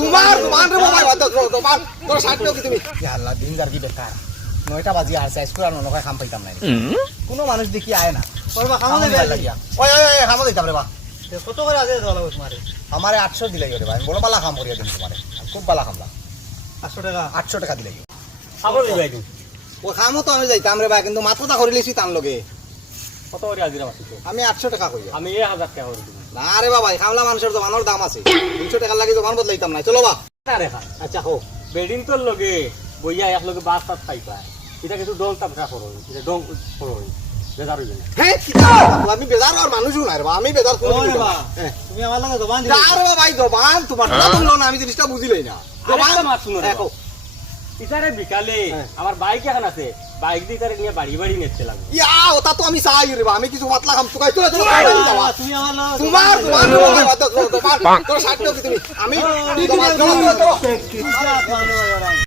তোমার দোকান রে বাবা দোকান তোর 60 টাকা কি তুমি আল্লাহ দিন যার কি বেকার 9টা বাজি আর সাইজ করে নন খাই খাম পাইতাম না কোনো মানুষ দেখি আয় না করবা খামো দে লাগিয়া ওই খামো দিতাম রে বা কত করে আছে ধলা তোমারে আমারে 800 দিলাই রে ভাই বড় বালা খাম করিয়া দিন তোমারে খুব বালা খামলা 800 টাকা দিলাই খাবার দিবাই তুমি ও খামো তো আমি যাইতাম রে ভাই কিন্তু মাথাটা করে লিছি তান লগে কত করে আজিরা মাসিতে আমি 800 টাকা কইয়া আমি 1000 টাকা করে দিব না রে বাবা খামলা মানুষের দোকানের দাম আছে 200 টাকা লাগি দোকান বদলাইতাম না চলো বা আরে হ্যাঁ আচ্ছা হো বেডিং তোর লগে বইয়া এক লগে বাস সাত পাইবা এটা কিছু ডং টাকা করো এটা ডং করো বেজার হইবে না হ্যাঁ আমি বেজার আর মানুষ না রে বা আমি বেজার কোন রে বা তুমি আমার লগে দোকান দিবা আরে বাবা ভাই দোকান তোমার না বললো না আমি জিনিসটা বুঝিলাই না দোকান মার শুনো দেখো ইতারে বিকালে আমার বাইক এখন আছে বাইক দিয়ে তারে নিয়ে বাড়ি বাড়ি নেতে লাগবে ইয়া ওটা তো আমি চাই রে বা আমি কিছু মাতলা খাম তুকাই চলে চলো তুমি আমার লগে তোমার দোকান তোর 60 টাকা কি তুমি আমি